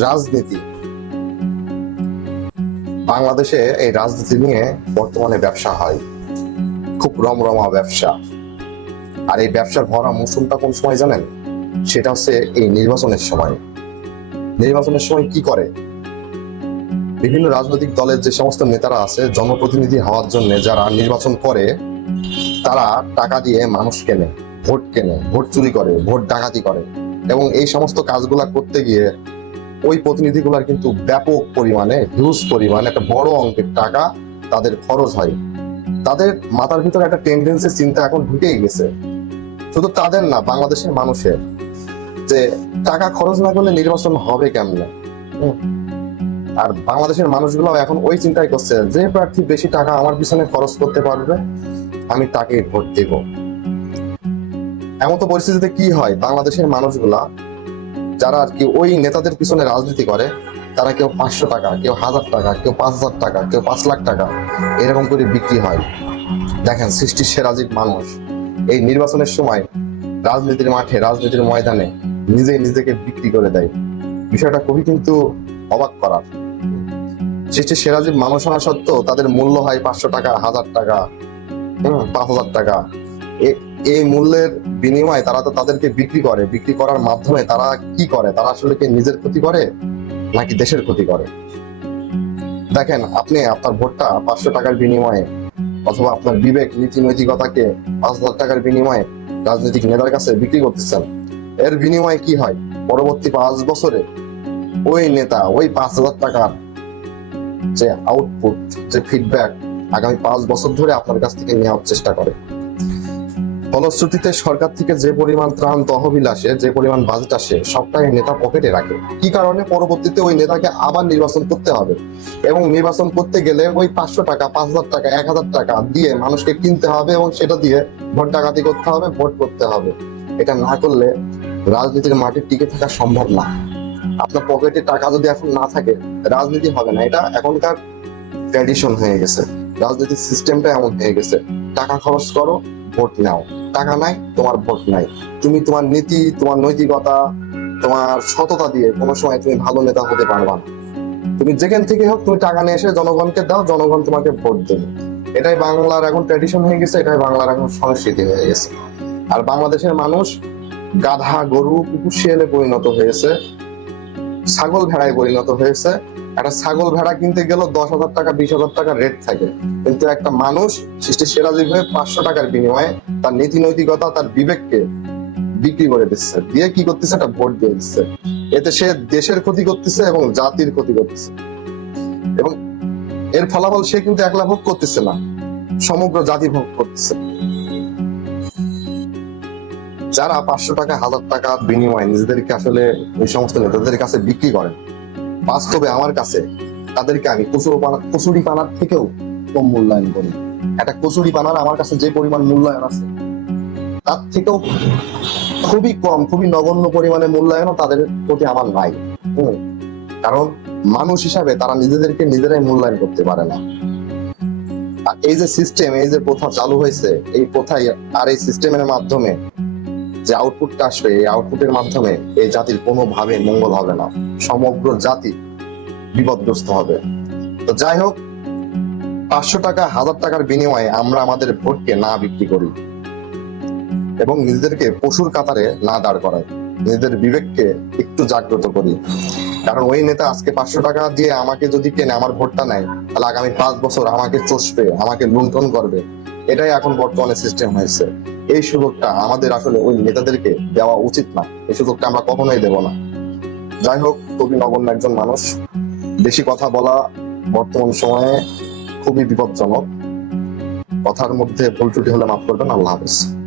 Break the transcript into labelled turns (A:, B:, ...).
A: রাজনীতি। বাংলাদেশে এই রাজনীতি নিয়ে বর্তমানে ব্যবসা হয়। খুব রমরমা ব্যবসা। আর এই ব্যবসার ভরা মৌসুমটা কোন সময় জানেন? সেটা হচ্ছে এই নির্বাচনের সময়। নির্বাচনের সময় কি করে? বিভিন্ন রাজনৈতিক দলের যে সমস্ত নেতারা আছে, জনপ্রতিনিধি হওয়ার জন্য যারা নির্বাচন করে, তারা টাকা দিয়ে মানুষ কেনে, ভোট কেনে, ভোট চুরি করে, ভোট ডাকাতি করে। এবং এই সমস্ত কাজগুলা করতে গিয়ে ওই প্রতিনিধিগুলার কিন্তু ব্যাপক পরিমাণে হিউজ পরিমাণে একটা বড় অঙ্কের টাকা তাদের খরচ হয়। তাদের মাথার ভিতরে একটা টেন্ডেন্সি চিন্তা এখন ঢুকেই গেছে। শুধু তাদের না, বাংলাদেশের মানুষের। যে টাকা খরচ না করলে নির্বাচন হবে কেমনে? আর বাংলাদেশের মানুষগুলো এখন ওই চিন্তাই করছে, যে প্রার্থী বেশি টাকা আমার পিছনে খরচ করতে পারবে, আমি তাকে ভোট দেব। এমন তো পরিস্থিতিতে কি হয়? বাংলাদেশের মানুষগুলা যারা আর কি ওই নেতাদের পিছনে রাজনীতি করে, তারা কেউ পাঁচশো টাকা, কেউ হাজার টাকা, কেউ পাঁচ হাজার টাকা, কেউ পাঁচ লাখ টাকা এরকম করে বিক্রি হয়। দেখেন, সৃষ্টির সেরাজিক মানুষ। এই নির্বাচনের সময় রাজনীতির মাঠে, রাজনীতির ময়দানে নিজে নিজেকে বিক্রি করে দেয়। বিষয়টা খুবই কিন্তু অবাক করার। সৃষ্টির সেরাজিক মানুষ হওয়া সত্ত্বেও তাদের মূল্য হয় পাঁচশো টাকা, হাজার টাকা, হম, পাঁচ হাজার টাকা। এই মূল্যের বিনিময়ে তারা তো তাদেরকে বিক্রি করে। বিক্রি করার মাধ্যমে তারা কি করে? তারা আসলে কি নিজের ক্ষতি করে, নাকি দেশের ক্ষতি করে? দেখেন, আপনি আপনার ভোটটা পাঁচশো টাকার বিনিময়ে অথবা আপনার বিবেক, নীতি, নৈতিকতাকে পাঁচ হাজার টাকার বিনিময়ে রাজনৈতিক নেতার কাছে বিক্রি করতেছেন, এর বিনিময়ে কি হয়? পরবর্তী পাঁচ বছরে ওই নেতা ওই পাঁচ হাজার টাকার যে আউটপুট যে ফিডব্যাক আগামী পাঁচ বছর ধরে আপনার কাছ থেকে নেওয়ার চেষ্টা করে। ফলশ্রুতিতে সরকার থেকে যে পরিমাণ ত্রাণ তহবিল আসে, যে পরিমাণ বাজেট আসে, সবটাই নেতা পকেটে রাখে। কি কারণে? পরবর্তীতে ওই নেতাকে আবার নির্বাচন করতে হবে। এবং নির্বাচন করতে গেলে ওই পাঁচশো টাকা, পাঁচ হাজার টাকা, এক হাজার টাকা দিয়ে মানুষকে কিনতে হবে এবং সেটা দিয়ে ভোট ডাকাতি করতে হবে, ভোট করতে হবে। এটা না করলে রাজনীতির মাঠে টিকে থাকা সম্ভব না। আপনার পকেটে টাকা যদি এখন না থাকে, রাজনীতি হবে না। এটা এখনকার ট্র্যাডিশন হয়ে গেছে। রাজনীতির সিস্টেমটা এমন হয়ে গেছে। টাকা খরচ করো, ভোট নাও। টাকা নাই, তোমার ভোট নাই। তুমি তোমার নীতি, তোমার নৈতিকতা, তোমার সততা দিয়ে কোনো সময় তুমি ভালো নেতা হতে পারবা না। তুমি যেখান থেকে হোক তুমি টাকা নিয়ে এসে জনগণকে দাও, জনগণ তোমাকে ভোট দেবে। এটাই বাংলার এখন ট্র্যাডিশন হয়ে গেছে, এটাই বাংলার এখন সংস্কৃতি হয়ে গেছে। আর বাংলাদেশের মানুষ গাধা, গরু, কুকুর, শিয়ালে পরিণত হয়েছে। ছাগল ভেড়ায় পরিণত হয়েছে। একটা ছাগল ভেড়া কিনতে গেল দশ হাজার টাকা, বিশ হাজার টাকা রেট থাকে। কিন্তু একটা মানুষ সৃষ্টি সেরাজিক হয়ে পাঁচশো টাকার বিনিময়ে তার নীতি নৈতিকতা তার বিবেককে বিক্রি করে দিচ্ছে। দিয়ে কি করতেছে? একটা ভোট দিয়ে দিচ্ছে। এতে সে দেশের ক্ষতি করতেছে এবং জাতির ক্ষতি করতেছে। এবং এর ফলাফল সে কিন্তু একলা ভোগ করতেছে না। সমগ্র জাতি ভোগ করতেছে। যারা পাঁচশো টাকা, হাজার টাকা বিনিময়ে নিজেদেরকে আসলে ওই সমস্ত নেতাদের কাছে বিক্রি করেন বাস্তবে আমার কাছে তাদেরকে আমি কচুরি পানা, কচুরি পানার থেকেও কম মূল্যায়ন করি। একটা কচুরি পানার আমার কাছে যে পরিমাণ মূল্যায়ন আছে, তার থেকেও খুবই কম, খুবই নগণ্য পরিমাণে মূল্যায়নও তাদের প্রতি আমার নাই। কারণ মানুষ হিসাবে তারা নিজেদেরকে নিজেরাই মূল্যায়ন করতে পারে না। এই যে সিস্টেম এই যে প্রথা চালু হয়েছে, এই প্রথাই আর এই সিস্টেমের মাধ্যমে যে আউটপুটটা আসবে, এই আউটপুটের মাধ্যমে এই জাতির কোনোভাবে মঙ্গল হবে না। সমগ্র জাতি বিপদগ্রস্ত হবে। তো যাই হোক, পাঁচশো টাকা, হাজার টাকার বিনিময়ে আমরা আমাদের ভোটকে না বিক্রি করি এবং নিজেদেরকে পশুর কাতারে না দাঁড় করাই। নিজেদের বিবেককে একটু জাগ্রত করি। কারণ ওই নেতা আজকে পাঁচশো টাকা দিয়ে আমাকে যদি কেনে, আমার ভোটটা নেয়, তাহলে আগামী পাঁচ বছর আমাকে চষবে, আমাকে লুণ্ঠন করবে। এটাই এখন বর্তমানে সিস্টেম হয়েছে। এই সুযোগটা আমাদের আসলে ওই নেতাদেরকে দেওয়া উচিত না। এই সুযোগটা আমরা কখনোই দেব না। যাই হোক, খুবই নগণ্য একজন মানুষ। বেশি কথা বলা বর্তমান সময়ে খুবই বিপজ্জনক। কথার মধ্যে ভুল ত্রুটি হলে মাফ করবেন। আল্লাহ হাফেজ।